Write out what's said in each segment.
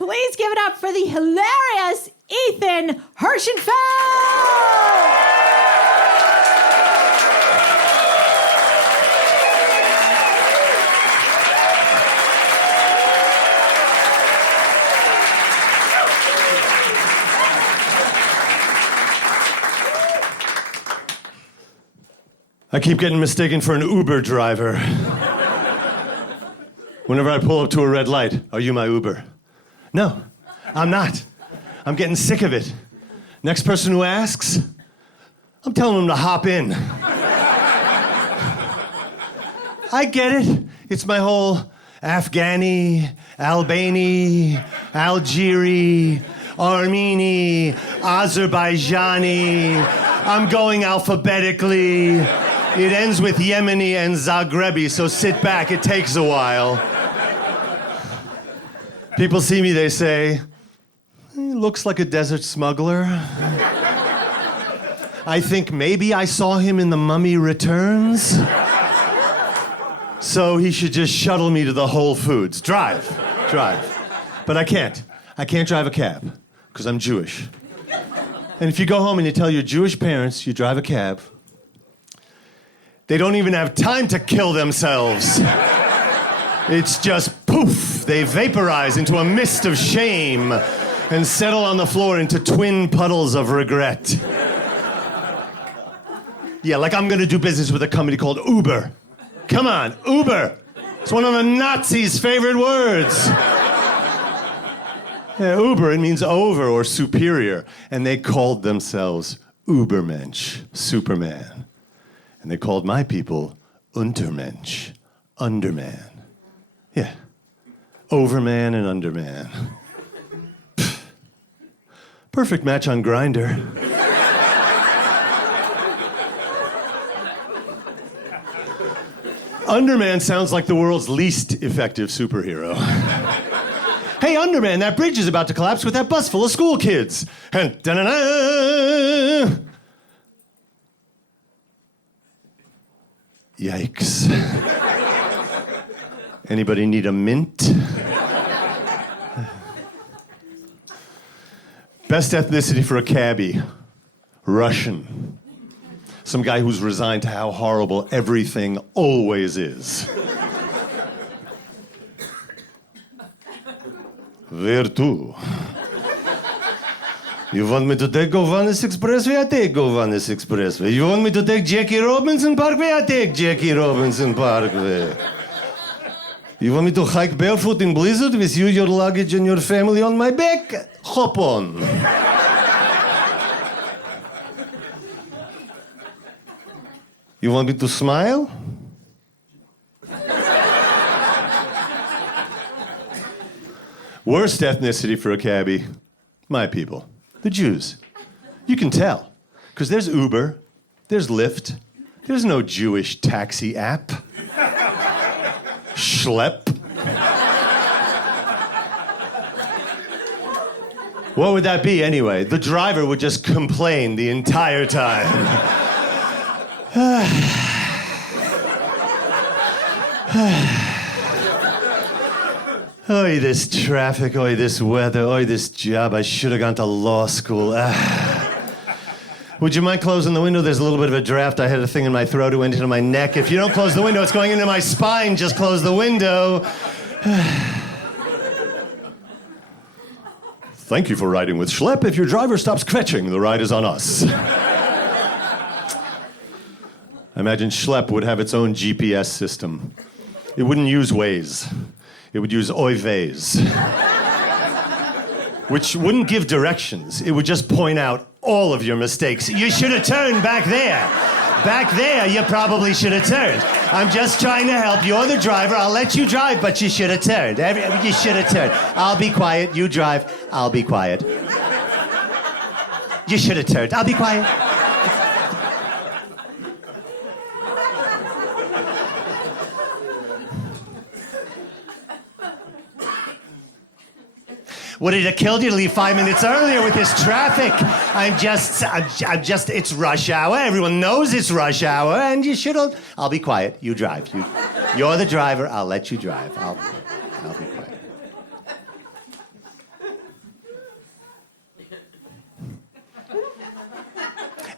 Please give it up for the hilarious Ethan Herschenfeld! I keep getting mistaken for an Uber driver. Whenever I pull up to a red light, are you my Uber? No, I'm not. I'm getting sick of it. Next person who asks, I'm telling them to hop in. I get it. It's my whole Afghani, Albani, Algeri, Armeni, Azerbaijani. I'm going alphabetically. It ends with Yemeni and Zagrebi, so sit back, it takes a while. People see me, they say, he looks like a desert smuggler. I think maybe I saw him in The Mummy Returns. So he should just shuttle me to the Whole Foods. Drive. But I can't. I can't drive a cab, because I'm Jewish. And if you go home and you tell your Jewish parents you drive a cab, they don't even have time to kill themselves. It's just poof, they vaporize into a mist of shame and settle on the floor into twin puddles of regret. Yeah, like I'm gonna do business with a company called Uber. Come on, Uber. It's one of the Nazis' favorite words. Yeah, Uber, it means over or superior. And they called themselves Ubermensch, Superman. And they called my people Untermensch, Underman. Yeah, Overman and Underman. Pfft. Perfect match on Grindr. Underman sounds like the world's least effective superhero. Hey, Underman, that bridge is about to collapse with that bus full of school kids. And da-na-na. Yikes. Anybody need a mint? Best ethnicity for a cabbie. Russian. Some guy who's resigned to how horrible everything always is. Where to? You want me to take Gowanus Expressway? I take Gowanus Expressway. You want me to take Jackie Robinson Parkway? I take Jackie Robinson Parkway. You want me to hike barefoot in blizzard with you, your luggage, and your family on my back? Hop on. You want me to smile? Worst ethnicity for a cabbie, my people, the Jews. You can tell, because there's Uber, there's Lyft, there's no Jewish taxi app. Schlep. What would that be anyway? The driver would just complain the entire time. Oy, this traffic, oy, this weather, oy, this job. I should have gone to law school. Would you mind closing the window? There's a little bit of a draft. I had a thing in my throat. It went into my neck. If you don't close the window, it's going into my spine. Just close the window. Thank you for riding with Schlep. If your driver stops kvetching, the ride is on us. I imagine Schlep would have its own GPS system. It wouldn't use Waze. It would use Oives, which wouldn't give directions. It would just point out all of your mistakes. You should have turned back there. Back there, you probably should have turned. I'm just trying to help. You're the driver. I'll let you drive, but you should have turned. You should have turned. I'll be quiet. You drive. I'll be quiet. You should have turned. I'll be quiet. Would it have killed you to leave 5 minutes earlier with this traffic? I'm just, it's rush hour. Everyone knows it's rush hour, and you should have. I'll be quiet. You drive. You're the driver. I'll let you drive. I'll be quiet.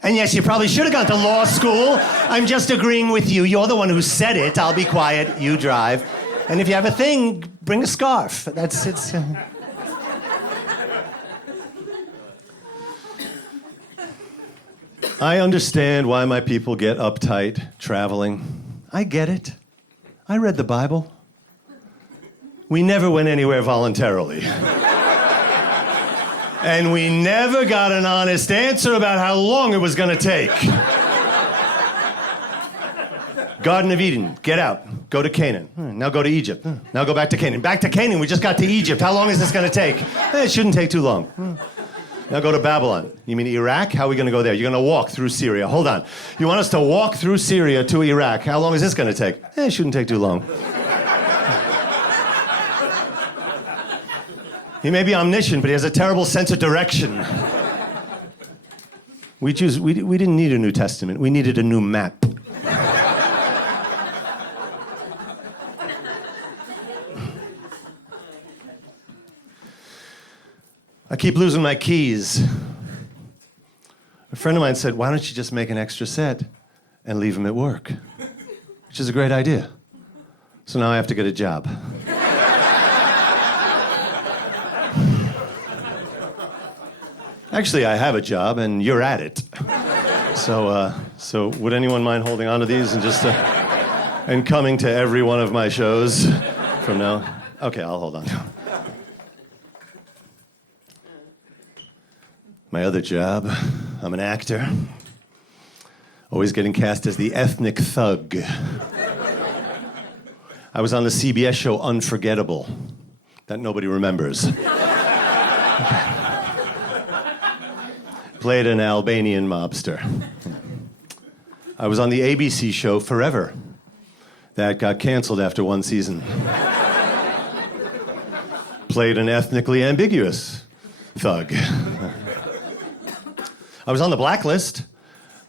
And yes, you probably should have gone to law school. I'm just agreeing with you. You're the one who said it. I'll be quiet. You drive. And if you have a thing, bring a scarf. That's it's. I understand why my people get uptight traveling. I get it. I read the Bible. We never went anywhere voluntarily. And we never got an honest answer about how long it was going to take. Garden of Eden, get out. Go to Canaan. Now go to Egypt. Now go back to Canaan. Back to Canaan, we just got to Egypt. How long is this going to take? It shouldn't take too long. Now go to Babylon. You mean Iraq? How are we going to go there? You're going to walk through Syria. Hold on. You want us to walk through Syria to Iraq. How long is this going to take? It shouldn't take too long. He may be omniscient, but he has a terrible sense of direction. We didn't need a New Testament. We needed a new map. I keep losing my keys. A friend of mine said, why don't you just make an extra set and leave them at work? Which is a great idea. So now I have to get a job. Actually, I have a job, and you're at it. So would anyone mind holding on to these and just and coming to every one of my shows from now? Okay, I'll hold on. My other job, I'm an actor. Always getting cast as the ethnic thug. I was on the CBS show Unforgettable, that nobody remembers. Played an Albanian mobster. I was on the ABC show Forever. That got canceled after one season. Played an ethnically ambiguous thug. I was on the Blacklist.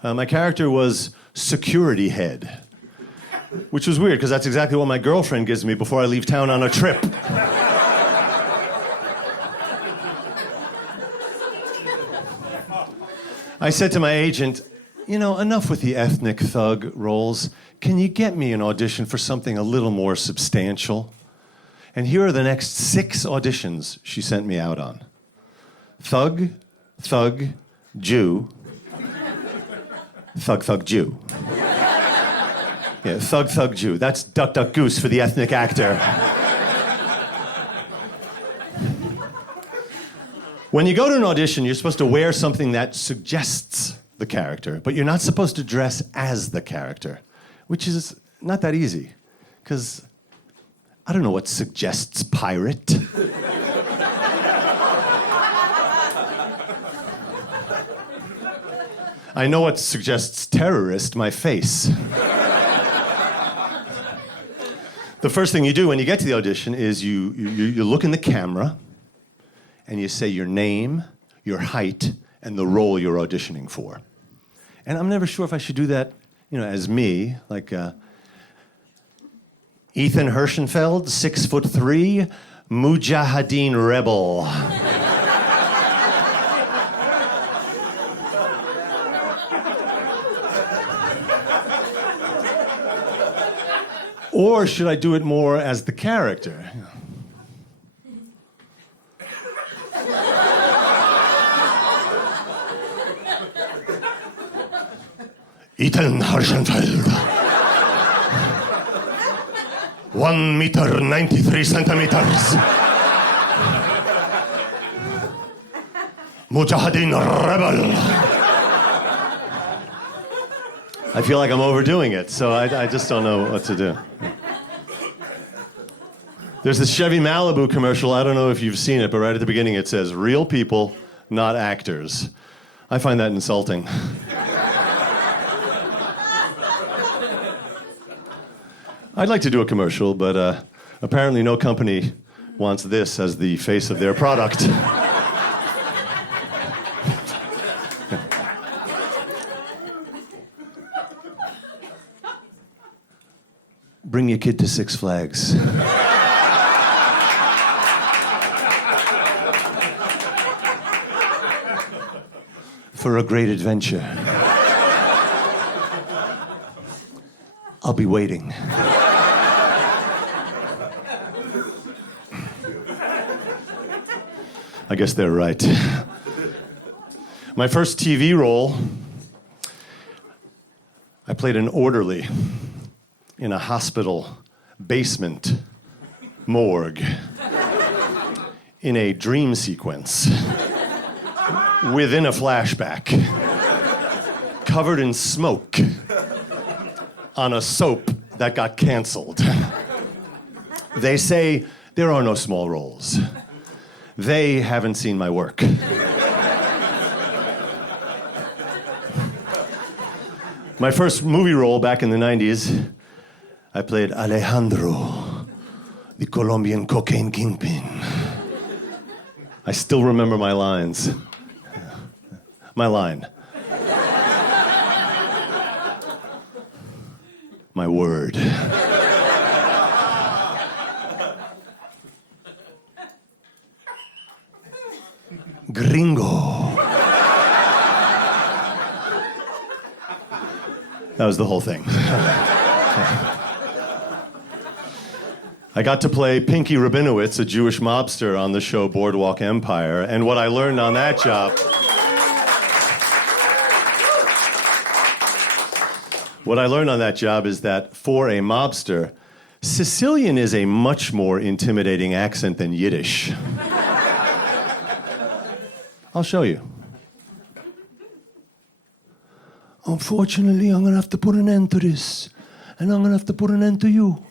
My character was security head, which was weird because that's exactly what my girlfriend gives me before I leave town on a trip. I said to my agent, you know, enough with the ethnic thug roles. Can you get me an audition for something a little more substantial? And here are the next 6 auditions she sent me out on. Thug, thug, Jew, thug, thug, Jew. Yeah, thug, thug, Jew. That's duck, duck, goose for the ethnic actor. When you go to an audition, you're supposed to wear something that suggests the character, but you're not supposed to dress as the character, which is not that easy, because I don't know what suggests pirate. I know what suggests terrorist, my face. The first thing you do when you get to the audition is you look in the camera and you say your name, your height, and the role you're auditioning for. And I'm never sure if I should do that, you know, as me, like Ethan Herschenfeld, 6'3", Mujahideen rebel. Or should I do it more as the character? Ethan Herschenfeld. 1 meter 93 centimeters. Mujahideen rebel. I feel like I'm overdoing it, so I just don't know what to do. There's this Chevy Malibu commercial, I don't know if you've seen it, but right at the beginning it says, real people, not actors. I find that insulting. I'd like to do a commercial, but apparently no company wants this as the face of their product. Bring your kid to Six Flags. For a great adventure. I'll be waiting. I guess they're right. My first TV role, I played an orderly in a hospital basement morgue in a dream sequence within a flashback, covered in smoke on a soap that got canceled. They say there are no small roles. They haven't seen my work. My first movie role back in the 90s, I played Alejandro, the Colombian cocaine kingpin. I still remember my lines. My line. My word. Gringo. That was the whole thing. I got to play Pinky Rabinowitz, a Jewish mobster, on the show Boardwalk Empire, and what I learned on that job... What I learned on that job is that for a mobster, Sicilian is a much more intimidating accent than Yiddish. I'll show you. Unfortunately, I'm going to have to put an end to this, and I'm going to have to put an end to you.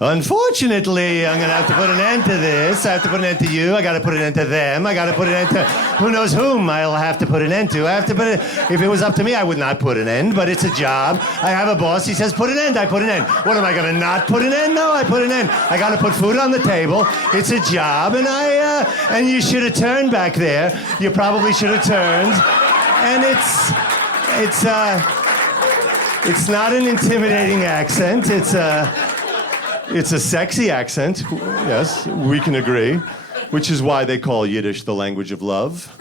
Unfortunately, I'm going to have to put an end to this. I have to put an end to you. I got to put an end to them. I got to put an end to who knows whom I'll have to put an end to. I have to put it. If it was up to me, I would not put an end, but it's a job. I have a boss. He says, put an end. I put an end. What, am I going to not put an end? No, I put an end. I got to put food on the table. It's a job, and and you should have turned back there. You probably should have turned. And it's not an intimidating accent. It's a sexy accent, yes, we can agree, which is why they call Yiddish the language of love.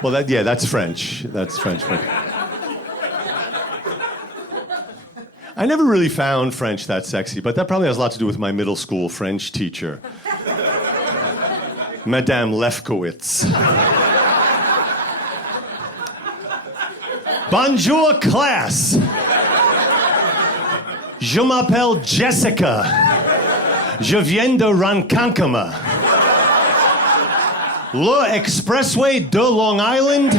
Well, that's French. That's French. I never really found French that sexy, but that probably has a lot to do with my middle school French teacher, Madame Lefkowitz. Bonjour, class. Je m'appelle Jessica. Je viens de Ronkonkoma. Le Expressway de Long Island,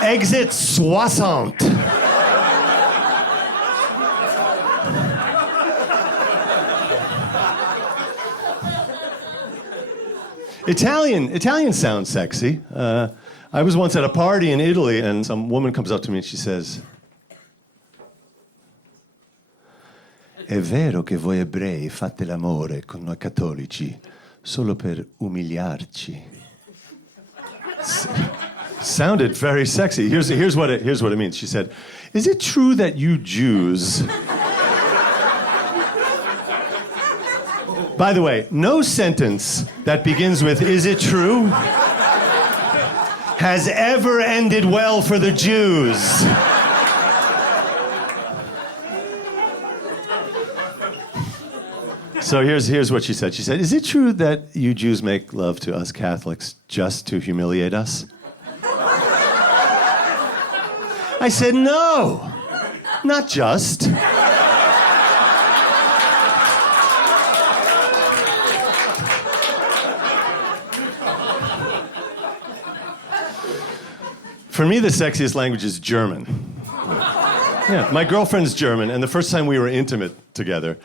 exit 60. Italian sounds sexy. I was once at a party in Italy, and some woman comes up to me and she says, "È vero che voi ebrei fate l'amore con noi cattolici solo per umiliarci." Sounded very sexy. Here's what it means. She said, "Is it true that you Jews..." By the way, no sentence that begins with "is it true" has ever ended well for the Jews. So here's what she said. She said, "Is it true that you Jews make love to us Catholics just to humiliate us?" I said, "No, not just." For me, the sexiest language is German. Yeah, my girlfriend's German, and the first time we were intimate together,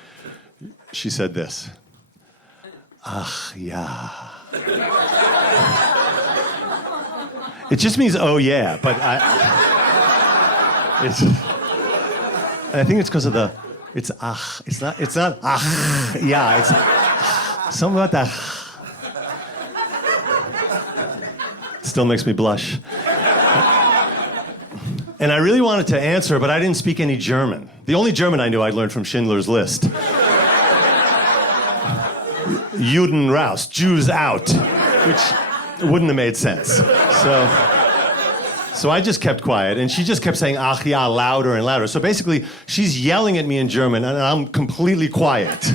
she said this. Ach, ja. It just means, oh, yeah, but I think it's because of it's ach. It's not ach, yeah, it's something about that. Still makes me blush. And I really wanted to answer, but I didn't speak any German. The only German I knew I'd learned from Schindler's List. Juden raus, Jews out, which wouldn't have made sense. So So I just kept quiet, and she just kept saying ach ja louder and louder. So basically, she's yelling at me in German, and I'm completely quiet.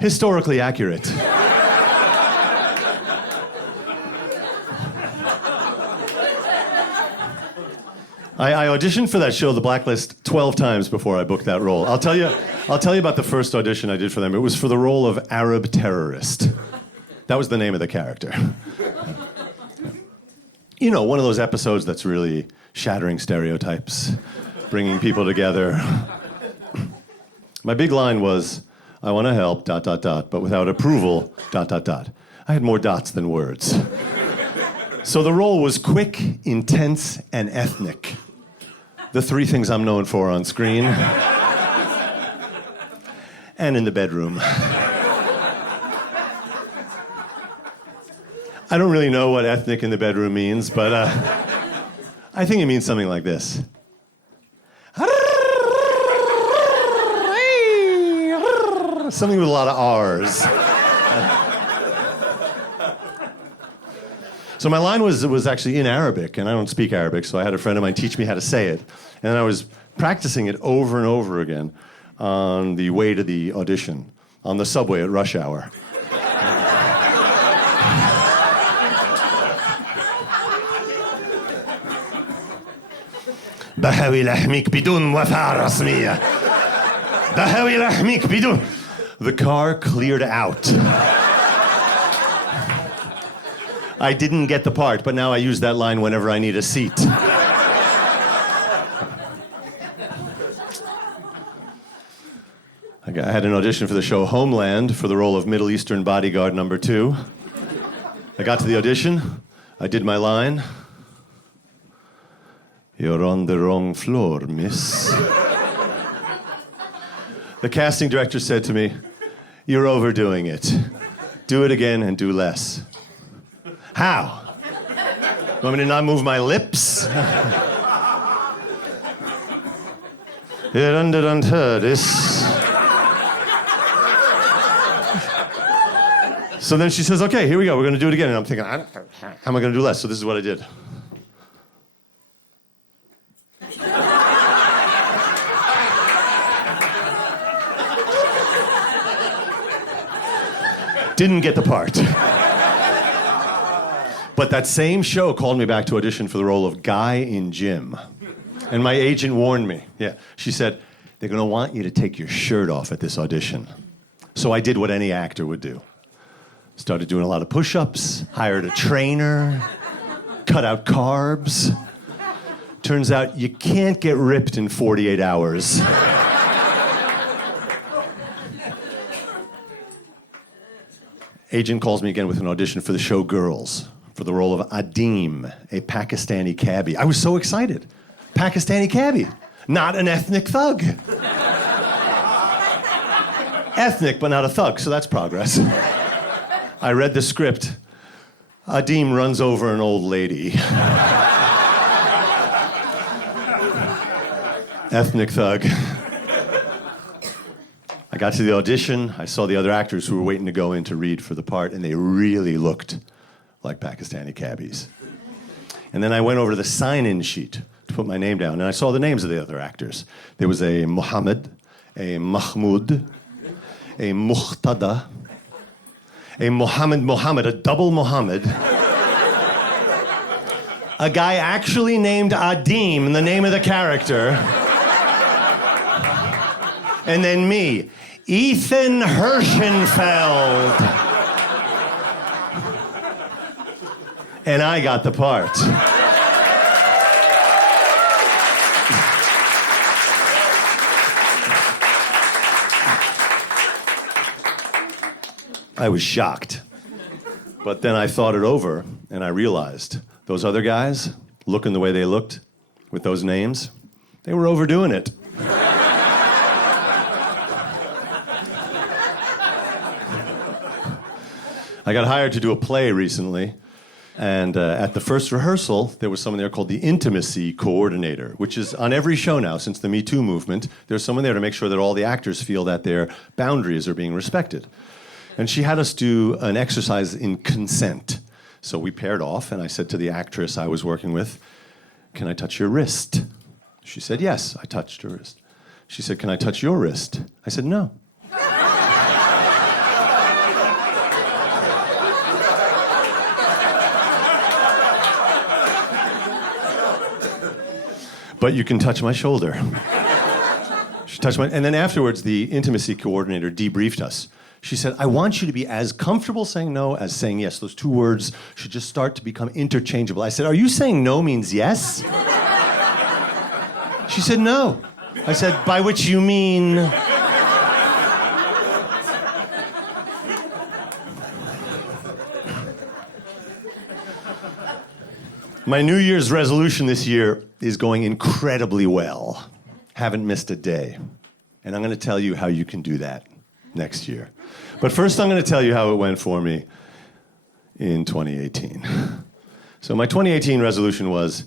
Historically accurate. I auditioned for that show, The Blacklist, 12 times before I booked that role. I'll tell you about the first audition I did for them. It was for the role of Arab terrorist. That was the name of the character. You know, one of those episodes that's really shattering stereotypes, bringing people together. My big line was, I want to help, ... but without approval, ... I had more dots than words. So the role was quick, intense, and ethnic. The three things I'm known for on screen. And in the bedroom. I don't really know what ethnic in the bedroom means, but I think it means something like this. Something with a lot of R's. So my line was actually in Arabic, and I don't speak Arabic, so I had a friend of mine teach me how to say it. And I was practicing it over and over again on the way to the audition, on the subway at rush hour. بهوي لحمك بدون وفاة رسمية. بهوي لحمك بدون. The car cleared out. I didn't get the part, but now I use that line whenever I need a seat. I had an audition for the show Homeland for the role of Middle Eastern bodyguard number 2. I got to the audition. I did my line. You're on the wrong floor, miss. The casting director said to me, you're overdoing it. Do it again and do less. How? You want me to not move my lips? So then she says, okay, here we go. We're going to do it again. And I'm thinking, how am I going to do less? So this is what I did. Didn't get the part. But that same show called me back to audition for the role of Guy in Gym. And my agent warned me. Yeah. She said, they're going to want you to take your shirt off at this audition. So I did what any actor would do. Started doing a lot of push-ups, hired a trainer, cut out carbs. Turns out you can't get ripped in 48 hours. Agent calls me again with an audition for the show Girls, for the role of Adim, a Pakistani cabbie. I was so excited. Pakistani cabbie, not an ethnic thug. Ethnic, but not a thug, so that's progress. I read the script. Adim runs over an old lady. Ethnic thug. I got to the audition. I saw the other actors who were waiting to go in to read for the part, and they really looked like Pakistani cabbies. And then I went over to the sign-in sheet to put my name down, and I saw the names of the other actors. There was a Muhammad, a Mahmoud, a Muqtada, a Muhammad, a double Muhammad, a guy actually named Adim, the name of the character, and then me, Ethan Herschenfeld. And I got the part. I was shocked. But then I thought it over, and I realized those other guys, looking the way they looked, with those names, they were overdoing it. I got hired to do a play recently, and at the first rehearsal, there was someone there called the intimacy coordinator, which is on every show now since the Me Too movement. There's someone there to make sure that all the actors feel that their boundaries are being respected. And she had us do an exercise in consent. So we paired off, and I said to the actress I was working with, can I touch your wrist? She said, yes. I touched her wrist. She said, can I touch your wrist? I said, no. But you can touch my shoulder. She touched and then afterwards, the intimacy coordinator debriefed us. She said, I want you to be as comfortable saying no as saying yes. Those two words should just start to become interchangeable. I said, are you saying no means yes? She said, no. I said, by which you mean... My New Year's resolution this year is going incredibly well. Haven't missed a day. And I'm going to tell you how you can do that next year. But first, I'm going to tell you how it went for me in 2018. So my 2018 resolution was,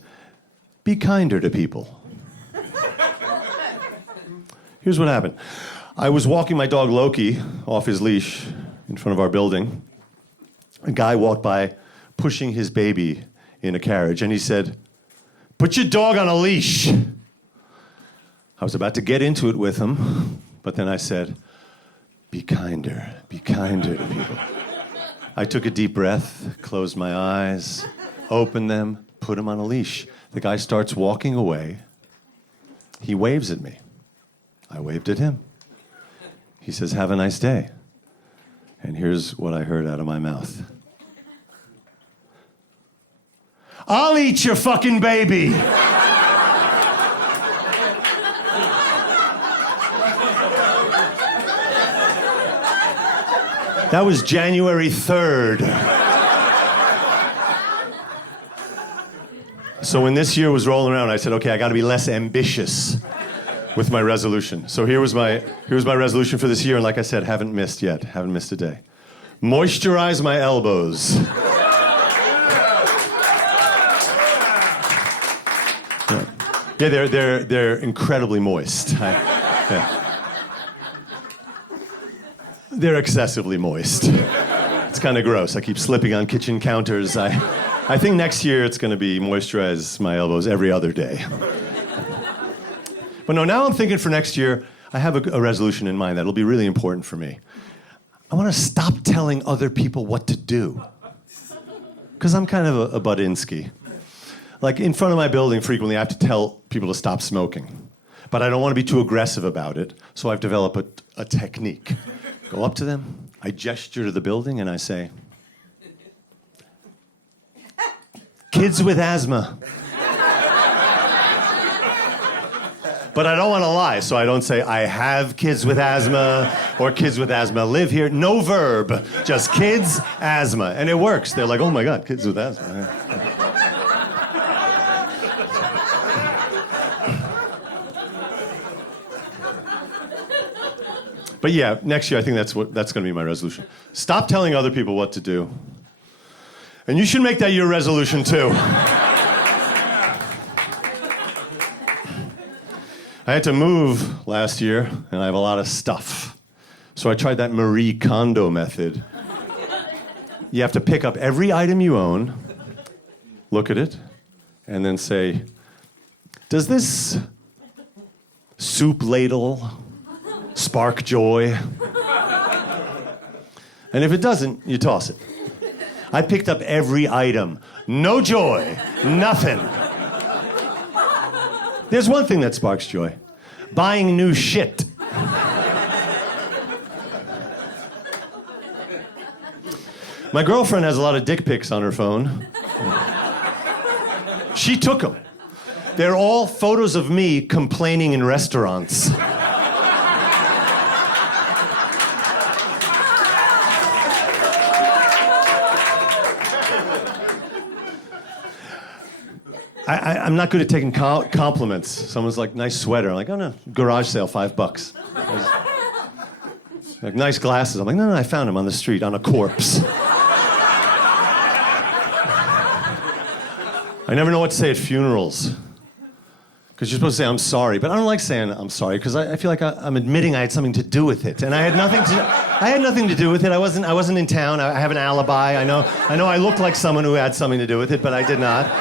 be kinder to people. Here's what happened. I was walking my dog Loki off his leash in front of our building. A guy walked by pushing his baby in a carriage, and he said, put your dog on a leash. I was about to get into it with him, but then I said, be kinder to people. I took a deep breath, closed my eyes, opened them, put him on a leash. The guy starts walking away. He waves at me. I waved at him. He says, have a nice day. And here's what I heard out of my mouth. I'll eat your fucking baby. That was January 3rd. So when this year was rolling around, I said, okay, I got to be less ambitious with my resolution. So here was my resolution for this year, and like I said, haven't missed yet. Haven't missed a day. Moisturize my elbows. Yeah, they're incredibly moist. They're excessively moist. It's kind of gross. I keep slipping on kitchen counters. I think next year it's going to be moisturize my elbows every other day. But no, now I'm thinking for next year, I have a resolution in mind that'll be really important for me. I want to stop telling other people what to do. Because I'm kind of a Budinsky. Like, in front of my building, frequently, I have to tell people to stop smoking. But I don't want to be too aggressive about it, so I've developed a technique. Go up to them, I gesture to the building, and I say, kids with asthma. But I don't want to lie, so I don't say, I have kids with asthma, or kids with asthma live here. No verb, just kids, asthma. And it works. They're like, oh my God, kids with asthma. But yeah, next year I think that's going to be my resolution. Stop telling other people what to do. And you should make that your resolution too. I had to move last year, and I have a lot of stuff. So I tried that Marie Kondo method. You have to pick up every item you own, look at it, and then say, does this soup ladle spark joy? And if it doesn't, you toss it. I picked up every item. No joy. Nothing. There's one thing that sparks joy. Buying new shit. My girlfriend has a lot of dick pics on her phone. She took them. They're all photos of me complaining in restaurants. I'm not good at taking compliments. Someone's like, nice sweater. I'm like, oh no, garage sale, $5. Like, nice glasses. I'm like, no, I found them on the street on a corpse. I never know what to say at funerals. Because you're supposed to say, I'm sorry. But I don't like saying I'm sorry, because I feel like I'm admitting I had something to do with it. And I had nothing to do with it. I wasn't in town. I have an alibi. I know I look like someone who had something to do with it, but I did not.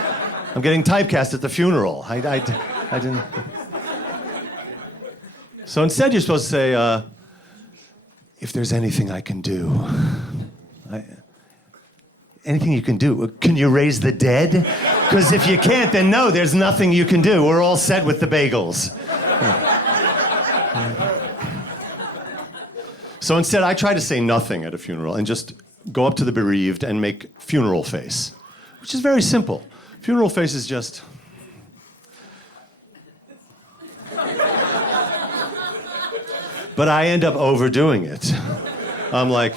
I'm getting typecast at the funeral. I didn't. So instead, you're supposed to say, if there's anything I can do. Anything you can do. Can you raise the dead? Because if you can't, then no, there's nothing you can do. We're all set with the bagels. So instead, I try to say nothing at a funeral and just go up to the bereaved and make funeral face, which is very simple. Funeral face is just... But I end up overdoing it. I'm like...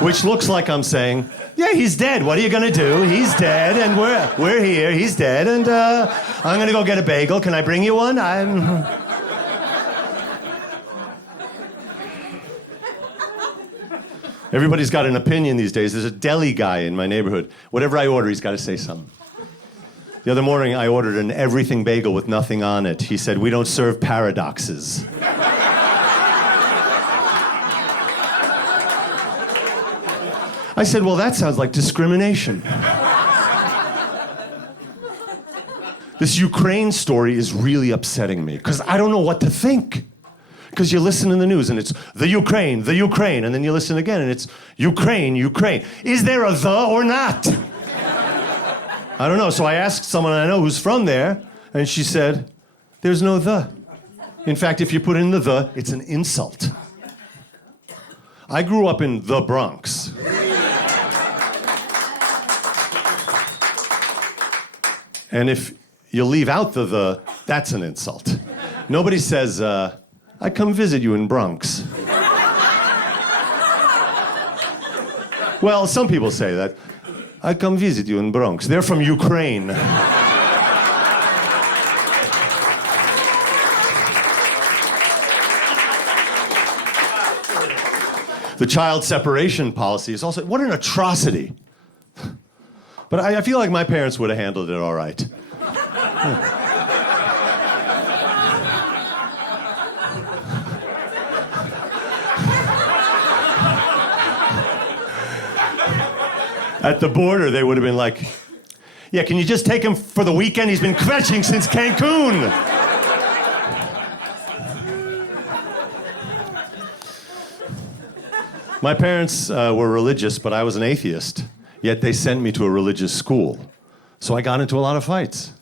Which looks like I'm saying, yeah, he's dead. What are you gonna do? He's dead, and we're here. He's dead, and I'm gonna go get a bagel. Can I bring you one? Everybody's got an opinion these days. There's a deli guy in my neighborhood. Whatever I order, he's got to say something. The other morning, I ordered an everything bagel with nothing on it. He said, "We don't serve paradoxes." I said, well, that sounds like discrimination. This Ukraine story is really upsetting me because I don't know what to think. Because you listen in the news and it's the Ukraine, and then you listen again and it's Ukraine. Is there a the or not? I don't know. So I asked someone I know who's from there, and she said, there's no the. In fact, if you put in the, it's an insult. I grew up in the Bronx. And if you leave out the, that's an insult. Nobody says, I come visit you in Bronx. Well, some people say that. I come visit you in Bronx. They're from Ukraine. The child separation policy is also, what an atrocity. But I feel like my parents would have handled it all right. At the border, they would have been like, yeah, can you just take him for the weekend? He's been kvetching since Cancun. My parents were religious, but I was an atheist. Yet they sent me to a religious school. So I got into a lot of fights.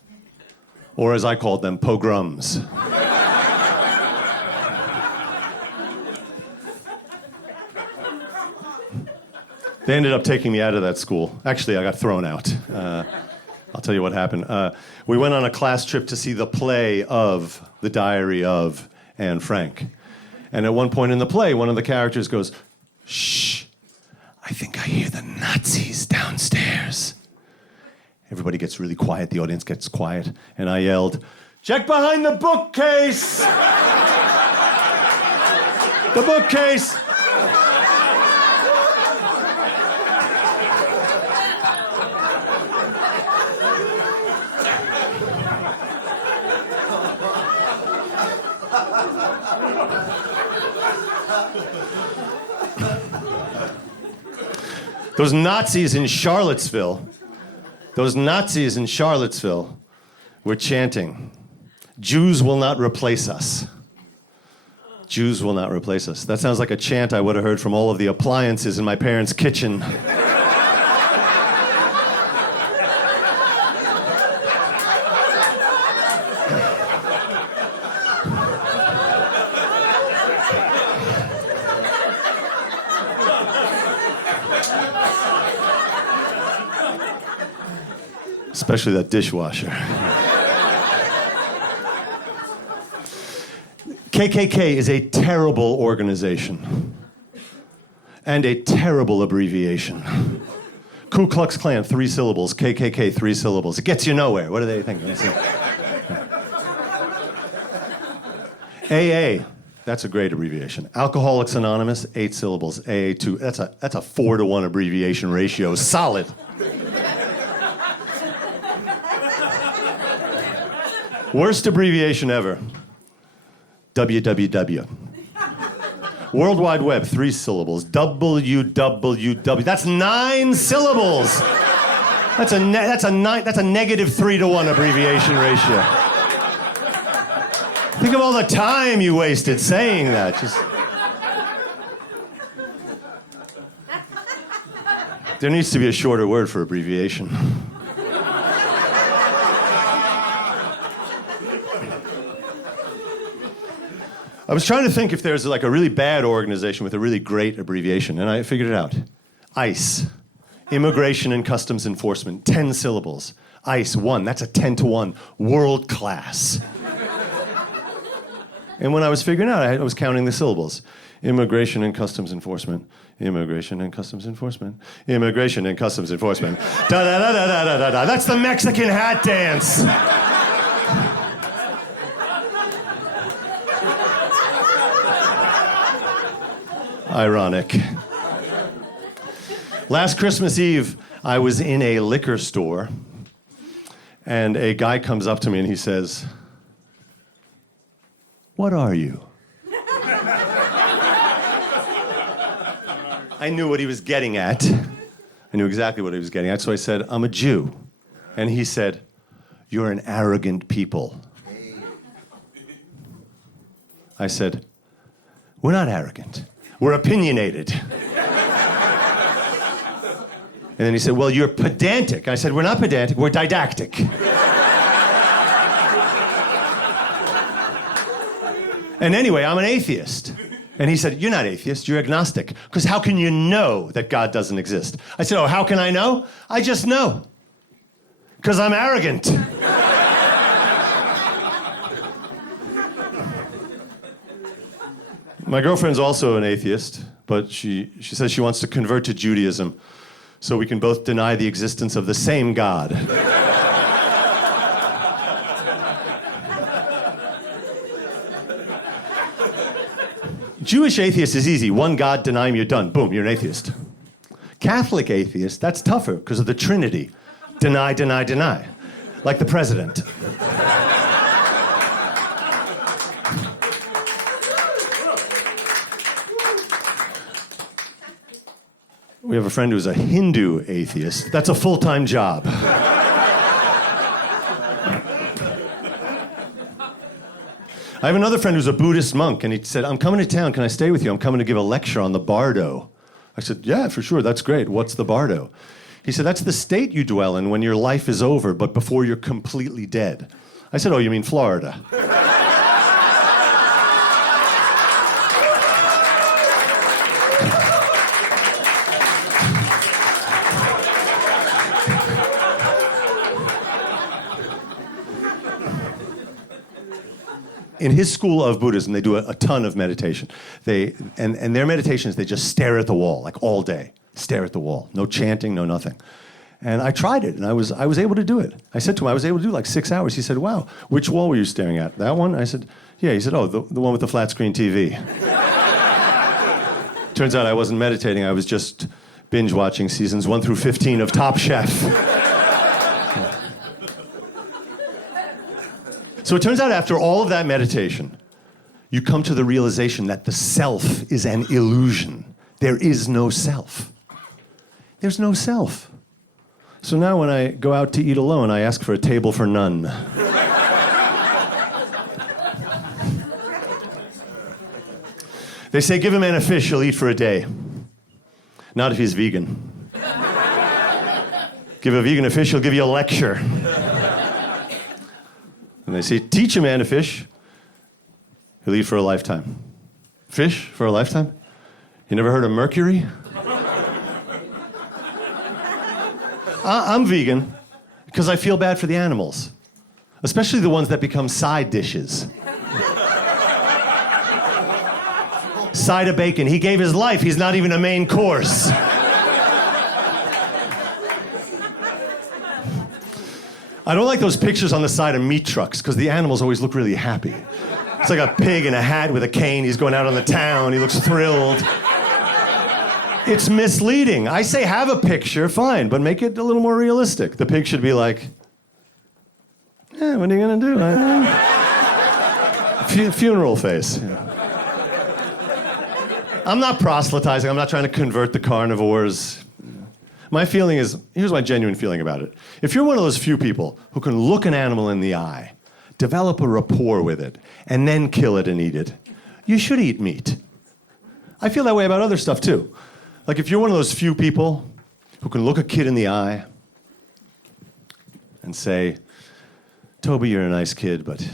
Or as I called them, pogroms. They ended up taking me out of that school. Actually, I got thrown out. I'll tell you what happened. We went on a class trip to see the play of The Diary of Anne Frank. And at one point in the play, one of the characters goes, "Shh, I think I hear the Nazis downstairs." Everybody gets really quiet. The audience gets quiet. And I yelled, "Check behind the bookcase! The bookcase!" Those Nazis in Charlottesville were chanting, "Jews will not replace us. Jews will not replace us." That sounds like a chant I would have heard from all of the appliances in my parents' kitchen. Especially that dishwasher. KKK is a terrible organization and a terrible abbreviation. Ku Klux Klan, 3 syllables. KKK, 3 syllables. It gets you nowhere. What do they think? AA, that's a great abbreviation. Alcoholics Anonymous, 8 syllables. AA2, that's a 4-to-1 abbreviation ratio. Solid. Worst abbreviation ever. WWW. World Wide Web, 3 syllables. WWW. That's 9 syllables. That's a negative 3-to-1 abbreviation ratio. Think of all the time you wasted saying that. There needs to be a shorter word for abbreviation. I was trying to think if there's like a really bad organization with a really great abbreviation, and I figured it out. ICE, Immigration and Customs Enforcement, 10 syllables. ICE, 1, that's a 10-to-1, world class. And when I was figuring out, I was counting the syllables. Immigration and Customs Enforcement, Immigration and Customs Enforcement, Immigration and Customs Enforcement. Da-da-da-da-da-da-da. That's the Mexican hat dance. Ironic. Last Christmas Eve, I was in a liquor store, and a guy comes up to me and he says, "What are you?" I knew what he was getting at. I knew exactly what he was getting at, so I said, "I'm a Jew." And he said, "You're an arrogant people." I said, "We're not arrogant. We're opinionated." And then he said, "Well, you're pedantic." I said, "We're not pedantic, we're didactic." And anyway, I'm an atheist. And he said, "You're not atheist, you're agnostic. Because how can you know that God doesn't exist?" I said, "Oh, how can I know? I just know. Because I'm arrogant." My girlfriend's also an atheist, but she says she wants to convert to Judaism so we can both deny the existence of the same God. Jewish atheist is easy. One God, deny him, you're done. Boom, you're an atheist. Catholic atheist, that's tougher because of the Trinity. Deny, deny, deny. Like the president. We have a friend who's a Hindu atheist. That's a full-time job. I have another friend who's a Buddhist monk, and he said, "I'm coming to town. Can I stay with you? I'm coming to give a lecture on the bardo." I said, "Yeah, for sure. That's great. What's the bardo?" He said, "That's the state you dwell in when your life is over, but before you're completely dead." I said, "Oh, you mean Florida?" In his school of Buddhism, they do a ton of meditation. And their meditations, they just stare at the wall, like all day. Stare at the wall. No chanting, no nothing. And I tried it, and I was able to do it. I said to him, I was able to do like 6 hours. He said, "Wow, which wall were you staring at? That one?" I said, "Yeah." He said, "Oh, the one with the flat screen TV." Turns out I wasn't meditating. I was just binge watching seasons 1 through 15 of Top Chef. So it turns out after all of that meditation, you come to the realization that the self is an illusion. There is no self. There's no self. So now when I go out to eat alone, I ask for a table for none. They say give a man a fish, he'll eat for a day. Not if he's vegan. Give a vegan a fish, he'll give you a lecture. And they say, teach a man to fish, he'll eat for a lifetime. Fish for a lifetime? You never heard of mercury? I'm vegan because I feel bad for the animals, especially the ones that become side dishes. Side of bacon. He gave his life. He's not even a main course. I don't like those pictures on the side of meat trucks because the animals always look really happy. It's like a pig in a hat with a cane. He's going out on the town. He looks thrilled. It's misleading. I say have a picture, fine, but make it a little more realistic. The pig should be like, yeah, what are you going to do? Funeral face. Yeah. I'm not proselytizing. I'm not trying to convert the carnivores. My feeling is, here's my genuine feeling about it. If you're one of those few people who can look an animal in the eye, develop a rapport with it, and then kill it and eat it, you should eat meat. I feel that way about other stuff too. Like if you're one of those few people who can look a kid in the eye and say, Toby, you're a nice kid, but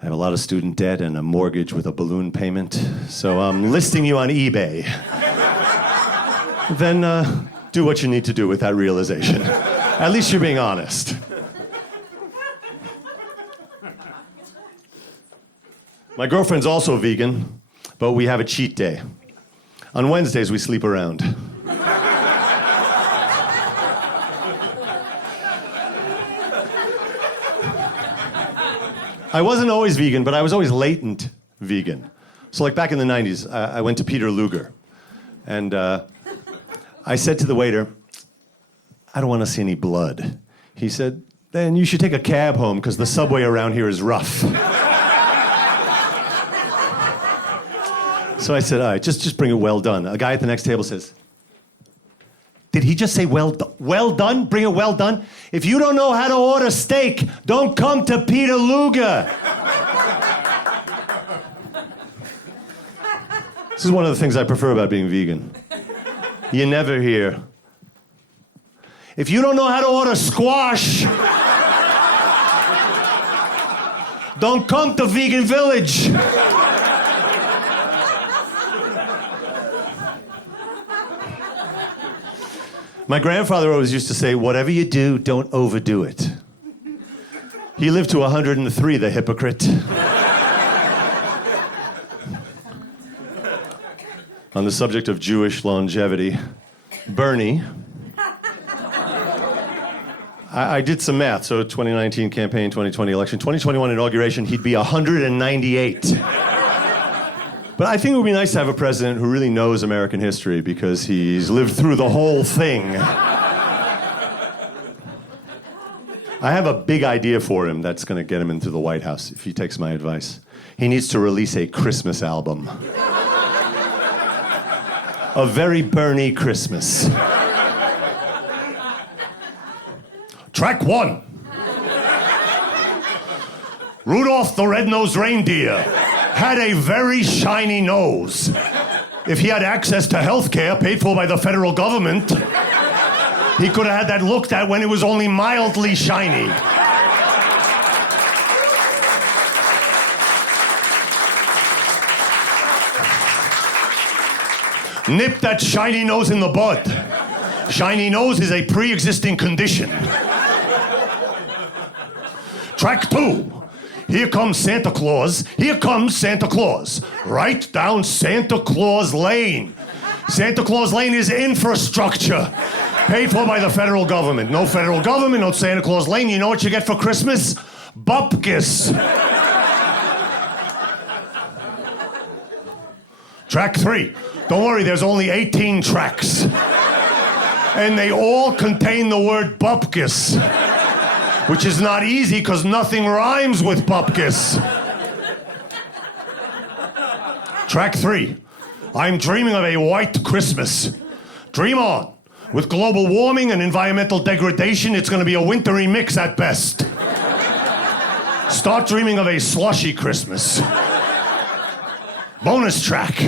I have a lot of student debt and a mortgage with a balloon payment, so I'm listing you on eBay. Then do what you need to do with that realization. At least you're being honest. My girlfriend's also vegan, but we have a cheat day. On Wednesdays, we sleep around. I wasn't always vegan, but I was always latent vegan. So like back in the 90s, I went to Peter Luger, and I said to the waiter, I don't want to see any blood. He said, then you should take a cab home because the subway around here is rough. So I said, all right, just bring it well done. A guy at the next table says, did he just say well done? Well done? Bring it well done? If you don't know how to order steak, don't come to Peter Luger. This is one of the things I prefer about being vegan. You never hear, if you don't know how to order squash, don't come to Vegan Village. My grandfather always used to say, whatever you do, don't overdo it. He lived to 103, the hypocrite. On the subject of Jewish longevity, Bernie, I did some math, so 2019 campaign, 2020 election, 2021 inauguration, he'd be 198. But I think it would be nice to have a president who really knows American history because he's lived through the whole thing. I have a big idea for him that's going to get him into the White House if he takes my advice. He needs to release a Christmas album. A very Bernie Christmas. Track 1. Rudolph the Red-Nosed Reindeer had a very shiny nose. If he had access to health care paid for by the federal government, he could have had that looked at when it was only mildly shiny. Nip that shiny nose in the bud. Shiny nose is a pre-existing condition. Track 2. Here comes Santa Claus. Here comes Santa Claus. Right down Santa Claus Lane. Santa Claus Lane is infrastructure paid for by the federal government. No federal government, no Santa Claus Lane. You know what you get for Christmas? Bupkis. Track 3. Don't worry, there's only 18 tracks. And they all contain the word bupkis. Which is not easy because nothing rhymes with bupkis. Track 3. I'm dreaming of a white Christmas. Dream on. With global warming and environmental degradation, it's going to be a wintry mix at best. Start dreaming of a slushy Christmas. Bonus track.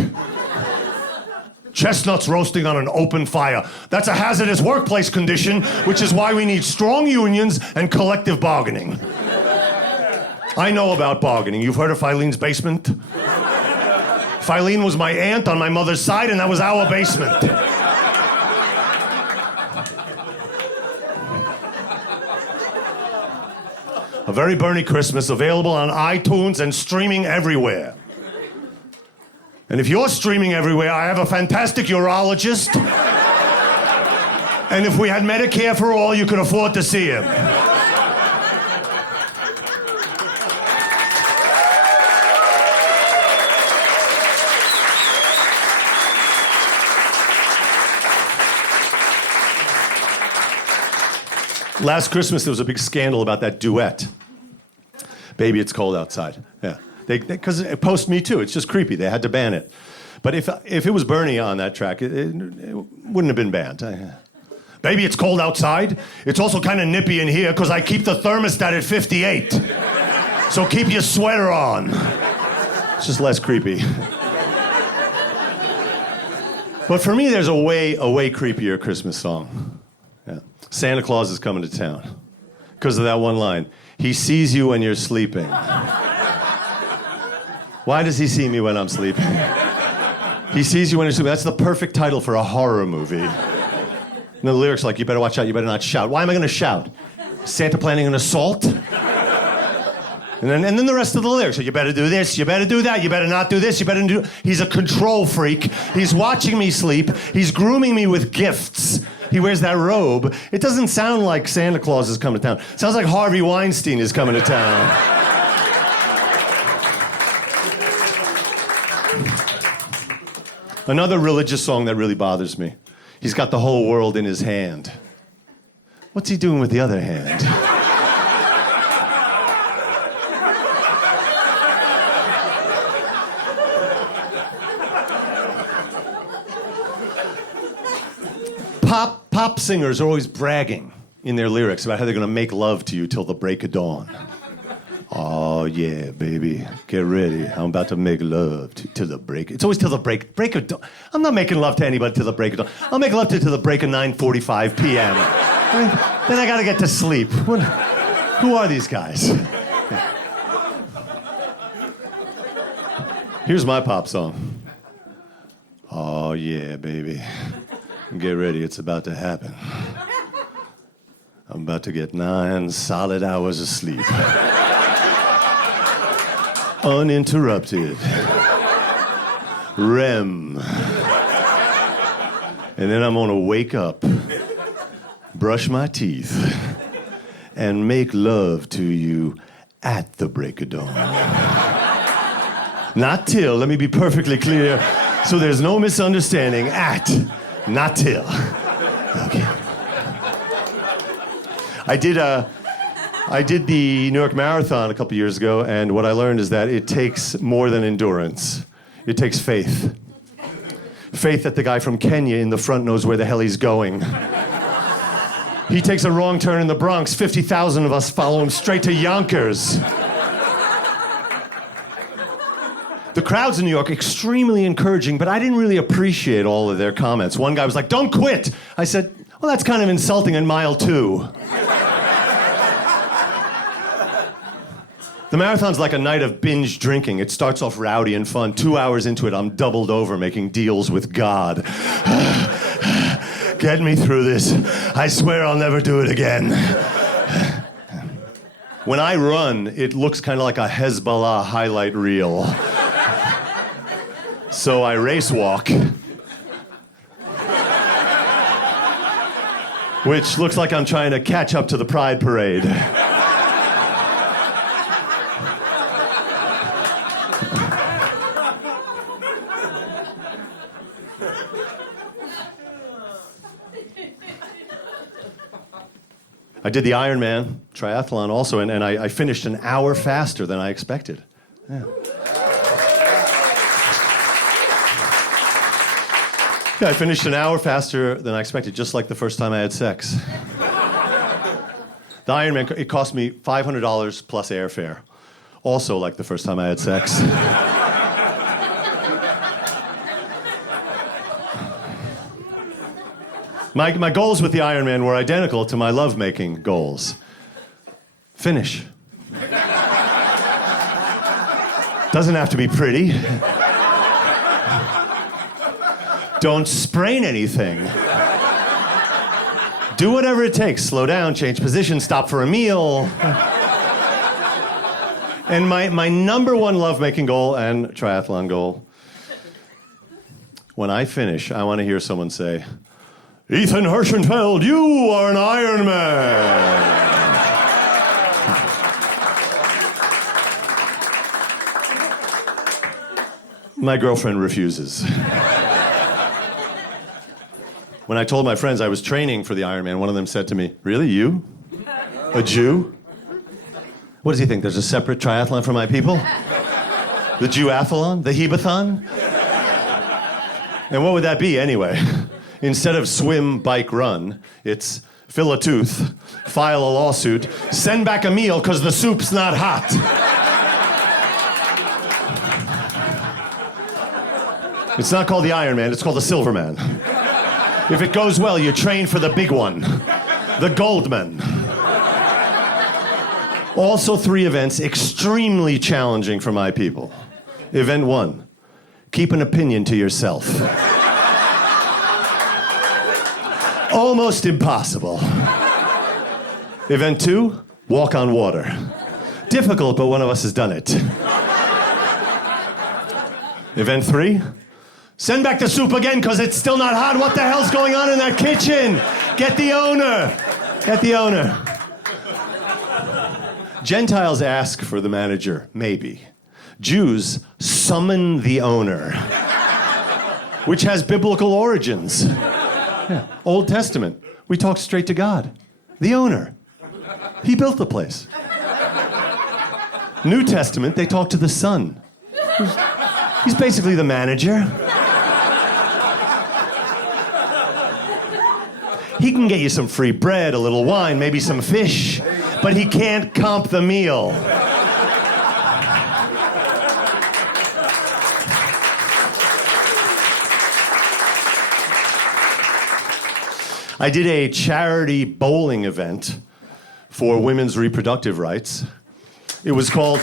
Chestnuts roasting on an open fire. That's a hazardous workplace condition, which is why we need strong unions and collective bargaining. I know about bargaining. You've heard of Filene's basement? Filene was my aunt on my mother's side, and that was our basement. A Very Bernie Christmas, available on iTunes and streaming everywhere. And if you're streaming everywhere, I have a fantastic urologist. And if we had Medicare for all, you could afford to see him. Last Christmas, there was a big scandal about that duet. Baby, It's Cold Outside. Yeah. Because post Me Too, it's just creepy. They had to ban it. But if it was Bernie on that track, it wouldn't have been banned. Baby, it's cold outside. It's also kind of nippy in here because I keep the thermostat at 58. So keep your sweater on. It's just less creepy. But for me, there's a way creepier Christmas song. Yeah. Santa Claus is coming to town. Because of that one line. He sees you when you're sleeping. Why does he see me when I'm sleeping? He sees you when you're sleeping. That's the perfect title for a horror movie. And the lyrics like, you better watch out, you better not shout. Why am I going to shout? Santa planning an assault? And then the rest of the lyrics are, you better do this, you better do that, you better not do this, you better do... He's a control freak. He's watching me sleep. He's grooming me with gifts. He wears that robe. It doesn't sound like Santa Claus is coming to town. It sounds like Harvey Weinstein is coming to town. Another religious song that really bothers me. He's got the whole world in his hand. What's he doing with the other hand? Pop singers are always bragging in their lyrics about how they're going to make love to you till the break of dawn. Oh, yeah, baby. Get ready. I'm about to make love till the break. It's always till the break of dawn. I'm not making love to anybody till the break of dawn. I'll make love to you till the break of 9:45 p.m. Then I got to get to sleep. Who are these guys? Here's my pop song. Oh, yeah, baby. Get ready. It's about to happen. I'm about to get 9 solid hours of sleep. Uninterrupted. REM. And then I'm gonna wake up, brush my teeth, and make love to you at the break of dawn. Not till, let me be perfectly clear, so there's no misunderstanding. At, not till. Okay. I did the New York Marathon a couple years ago, and what I learned is that it takes more than endurance. It takes faith. Faith that the guy from Kenya in the front knows where the hell he's going. He takes a wrong turn in the Bronx, 50,000 of us follow him straight to Yonkers. The crowds in New York, extremely encouraging, but I didn't really appreciate all of their comments. One guy was like, "Don't quit." I said, "Well, that's kind of insulting in mile 2. The marathon's like a night of binge drinking. It starts off rowdy and fun. 2 hours into it, I'm doubled over making deals with God. Get me through this. I swear I'll never do it again. When I run, it looks kind of like a Hezbollah highlight reel. So I race walk, which looks like I'm trying to catch up to the Pride Parade. I did the Ironman triathlon also, and I finished an hour faster than I expected. Yeah. Yeah, I finished an hour faster than I expected, just like the first time I had sex. The Ironman, it cost me $500 plus airfare. Also like the first time I had sex. My goals with the Ironman were identical to my lovemaking goals. Finish. Doesn't have to be pretty. Don't sprain anything. Do whatever it takes. Slow down, change position, stop for a meal. And my number one lovemaking goal and triathlon goal, when I finish, I want to hear someone say, "Ethan Herschenfeld, you are an Ironman." My girlfriend refuses. When I told my friends I was training for the Ironman, one of them said to me, "Really, you? A Jew? What does he think, there's a separate triathlon for my people? The Jew-athlon? The hebathon?" And what would that be anyway? Instead of swim, bike, run, it's fill a tooth, file a lawsuit, send back a meal because the soup's not hot. It's not called the Iron Man, it's called the Silver Man. If it goes well, you train for the big one, the Goldman. Also 3 events extremely challenging for my people. Event 1, keep an opinion to yourself. Almost impossible. Event 2, walk on water. Difficult, but one of us has done it. Event 3, send back the soup again because it's still not hot. What the hell's going on in that kitchen? Get the owner. Get the owner. Gentiles ask for the manager, maybe. Jews summon the owner, which has biblical origins. Yeah. Old Testament, we talk straight to God. The owner. He built the place. New Testament, they talk to the Son. He's basically the manager. He can get you some free bread, a little wine, maybe some fish, but he can't comp the meal. I did a charity bowling event for women's reproductive rights. It was called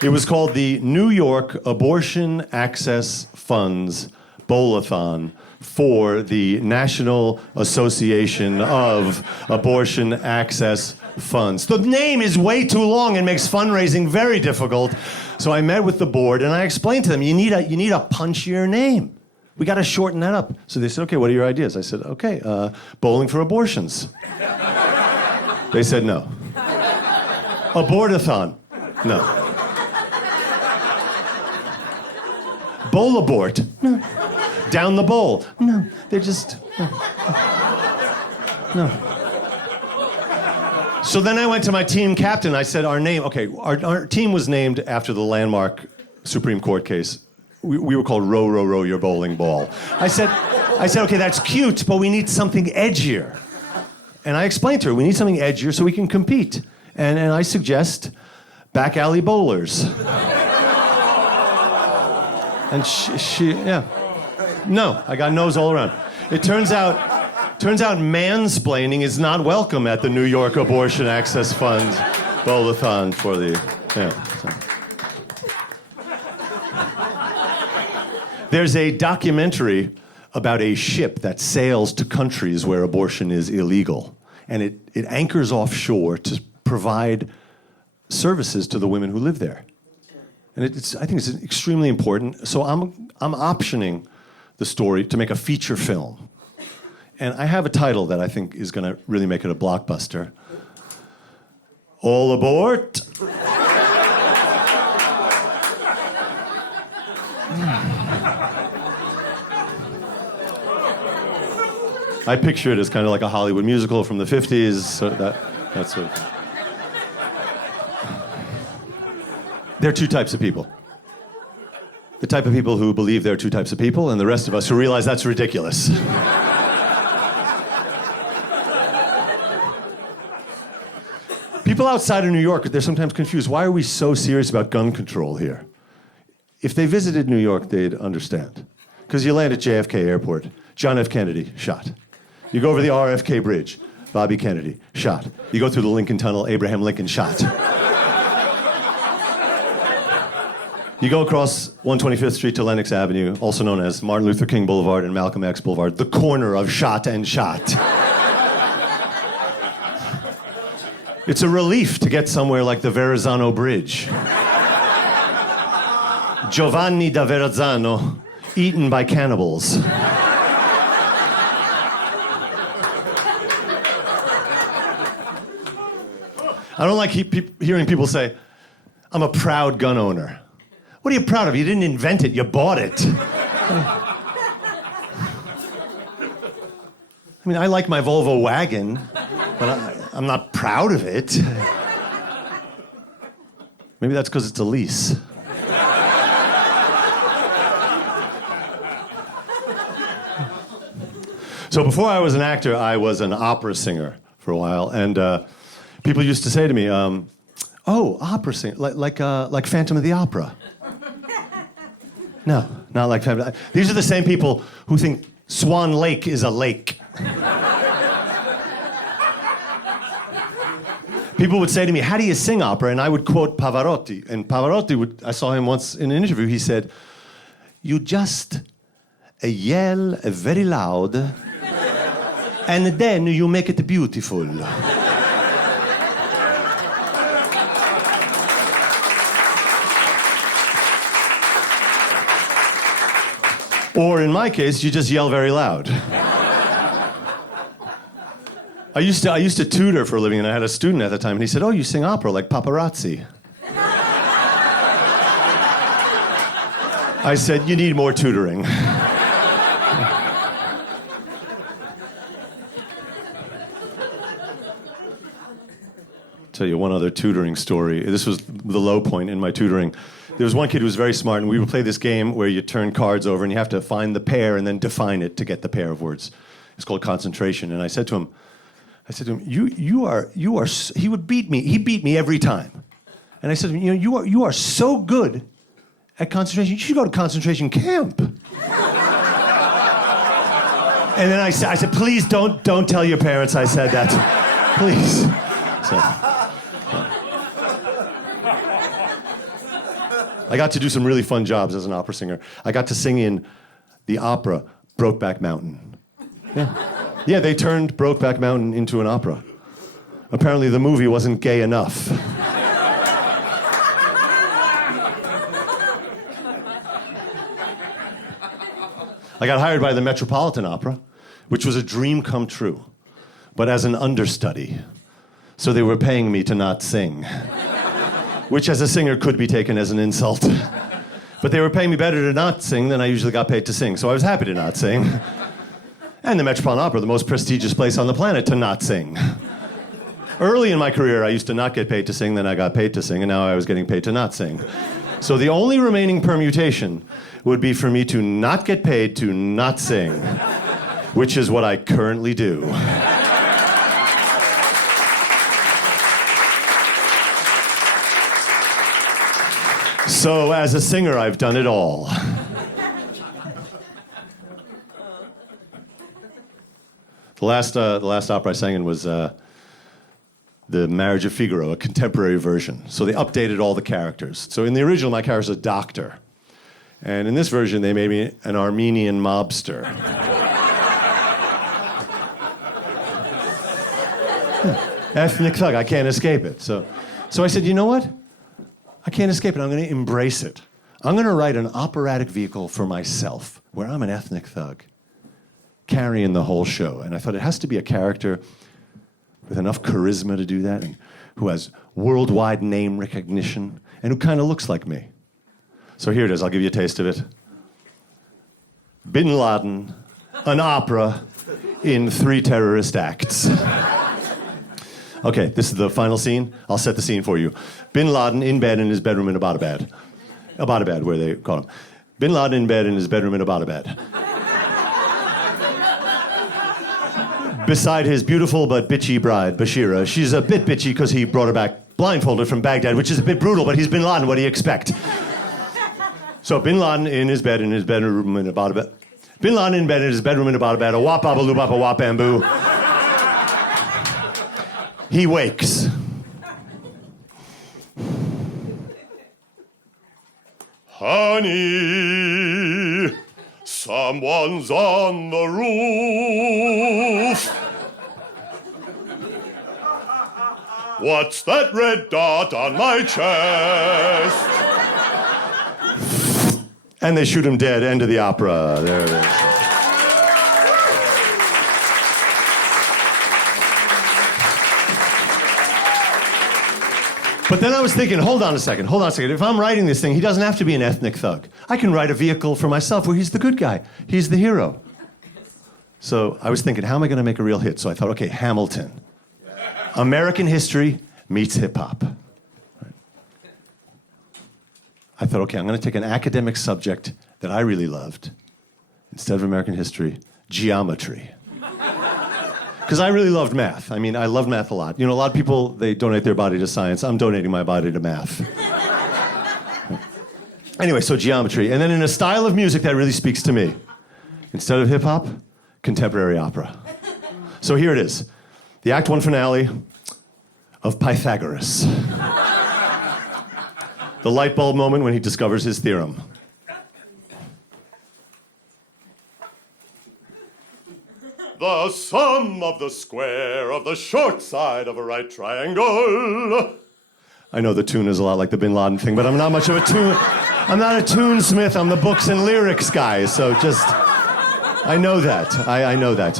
the New York Abortion Access Funds Bowl-a-thon for the National Association of Abortion Access Funds. The name is way too long and makes fundraising very difficult. So I met with the board and I explained to them, you need a punchier name. We got to shorten that up. So they said, okay, what are your ideas? I said, okay, bowling for abortions. They said no. Abortathon. No. Bowl abort. No. Down the bowl. No. They're just... No. So then I went to my team captain. I said, our team was named after the landmark Supreme Court case. We were called Row, Row, Row Your Bowling Ball. I said, okay, that's cute, but we need something edgier. And I explained to her, we need something edgier so we can compete. And I suggest back alley bowlers. And she, no, I got no's all around. It turns out mansplaining is not welcome at the New York Abortion Access Fund Bowl-a-thon for the, So. There's a documentary about a ship that sails to countries where abortion is illegal. And it anchors offshore to provide services to the women who live there. And I think it's extremely important. So I'm optioning the story to make a feature film. And I have a title that I think is going to really make it a blockbuster. All aboard. I picture it as kind of like a Hollywood musical from the 50s. So that's what. There are 2 types of people. The type of people who believe there are 2 types of people, and the rest of us who realize that's ridiculous. People outside of New York, they're sometimes confused. Why are we so serious about gun control here? If they visited New York, they'd understand. Because you land at JFK Airport, John F. Kennedy, shot. You go over the RFK Bridge, Bobby Kennedy, shot. You go through the Lincoln Tunnel, Abraham Lincoln, shot. You go across 125th Street to Lenox Avenue, also known as Martin Luther King Boulevard and Malcolm X Boulevard, the corner of shot and shot. It's a relief to get somewhere like the Verrazzano Bridge. Giovanni da Verrazzano, eaten by cannibals. I don't like hearing people say, I'm a proud gun owner. What are you proud of? You didn't invent it, you bought it. I mean, I like my Volvo wagon, but I'm not proud of it. Maybe that's because it's a lease. So before I was an actor, I was an opera singer for a while, and people used to say to me, "Oh, opera singer, like Phantom of the Opera." No, not like Phantom. These are the same people who think Swan Lake is a lake. People would say to me, "How do you sing opera?" And I would quote Pavarotti. And Pavarotti I saw him once in an interview. He said, "You just yell very loud, and then you make it beautiful." Or in my case, you just yell very loud. I used to tutor for a living, and I had a student at the time, and he said, "Oh, you sing opera like paparazzi." I said, "You need more tutoring." Tell you one other tutoring story. This was the low point in my tutoring. There was one kid who was very smart, and we would play this game where you turn cards over, and you have to find the pair and then define it to get the pair of words. It's called concentration. And I said to him, you are. He would beat me. He beat me every time. And I said to him, you are so good at concentration. You should go to concentration camp. And then I said, "Please don't tell your parents I said that, please." So, I got to do some really fun jobs as an opera singer. I got to sing in the opera Brokeback Mountain. Yeah, they turned Brokeback Mountain into an opera. Apparently the movie wasn't gay enough. I got hired by the Metropolitan Opera, which was a dream come true, but as an understudy. So they were paying me to not sing, which as a singer could be taken as an insult. But they were paying me better to not sing than I usually got paid to sing, so I was happy to not sing. And the Metropolitan Opera, the most prestigious place on the planet to not sing. Early in my career, I used to not get paid to sing, then I got paid to sing, and now I was getting paid to not sing. So the only remaining permutation would be for me to not get paid to not sing, which is what I currently do. So as a singer, I've done it all. The last opera I sang in was The Marriage of Figaro, a contemporary version. So they updated all the characters. So in the original, my character's a doctor. And in this version, they made me an Armenian mobster. Ethnic thug, I can't escape it. So I said, you know what? I can't escape it, I'm gonna embrace it. I'm gonna write an operatic vehicle for myself, where I'm an ethnic thug, carrying the whole show. And I thought it has to be a character with enough charisma to do that, and who has worldwide name recognition, and who kind of looks like me. So here it is, I'll give you a taste of it. Bin Laden, an opera in 3 terrorist acts. Okay, this is the final scene. I'll set the scene for you. Bin Laden in bed in his bedroom in Abbottabad. Abbottabad, where they call him. Bin Laden in bed in his bedroom in Abbottabad. Beside his beautiful but bitchy bride, Bashira. She's a bit bitchy because he brought her back blindfolded from Baghdad, which is a bit brutal, but he's Bin Laden, what do you expect? So Bin Laden in his bed in his bedroom in Abbottabad. Bin Laden in bed in his bedroom in Abbottabad. A wop babaloo bop a wop bamboo. He wakes. Honey, someone's on the roof. What's that red dot on my chest? And they shoot him dead. End of the opera. There it is. But then I was thinking, hold on a second. If I'm writing this thing, he doesn't have to be an ethnic thug. I can write a vehicle for myself where he's the good guy. He's the hero. So I was thinking, how am I going to make a real hit? So I thought, okay, Hamilton. American history meets hip-hop. I thought, okay, I'm going to take an academic subject that I really loved. Instead of American history, geometry. Because I really loved math. I mean, I loved math a lot. You know, a lot of people, they donate their body to science. I'm donating my body to math. Anyway, so geometry. And then in a style of music that really speaks to me. Instead of hip hop, contemporary opera. So here it is. The Act One finale of Pythagoras. The light bulb moment when he discovers his theorem. The sum of the square of the short side of a right triangle. I know the tune is a lot like the Bin Laden thing, but I'm not much of a tune. I'm not a tunesmith. I'm the books and lyrics guy. So just, I know that. I know that.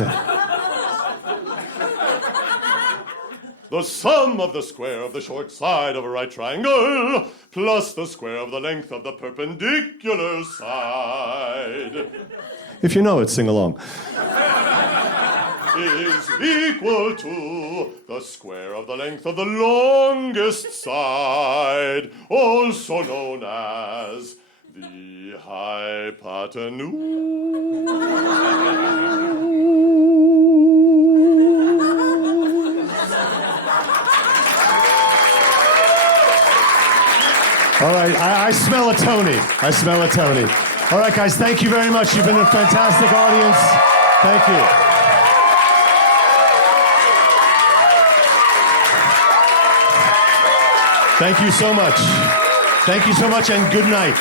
The sum of the square of the short side of a right triangle plus the square of the length of the perpendicular side. If you know it, sing along. Is equal to the square of the length of the longest side, also known as the hypotenuse. All right, I smell a Tony. I smell a Tony. All right, guys, thank you very much. You've been a fantastic audience. Thank you. Thank you so much. Thank you so much, and good night.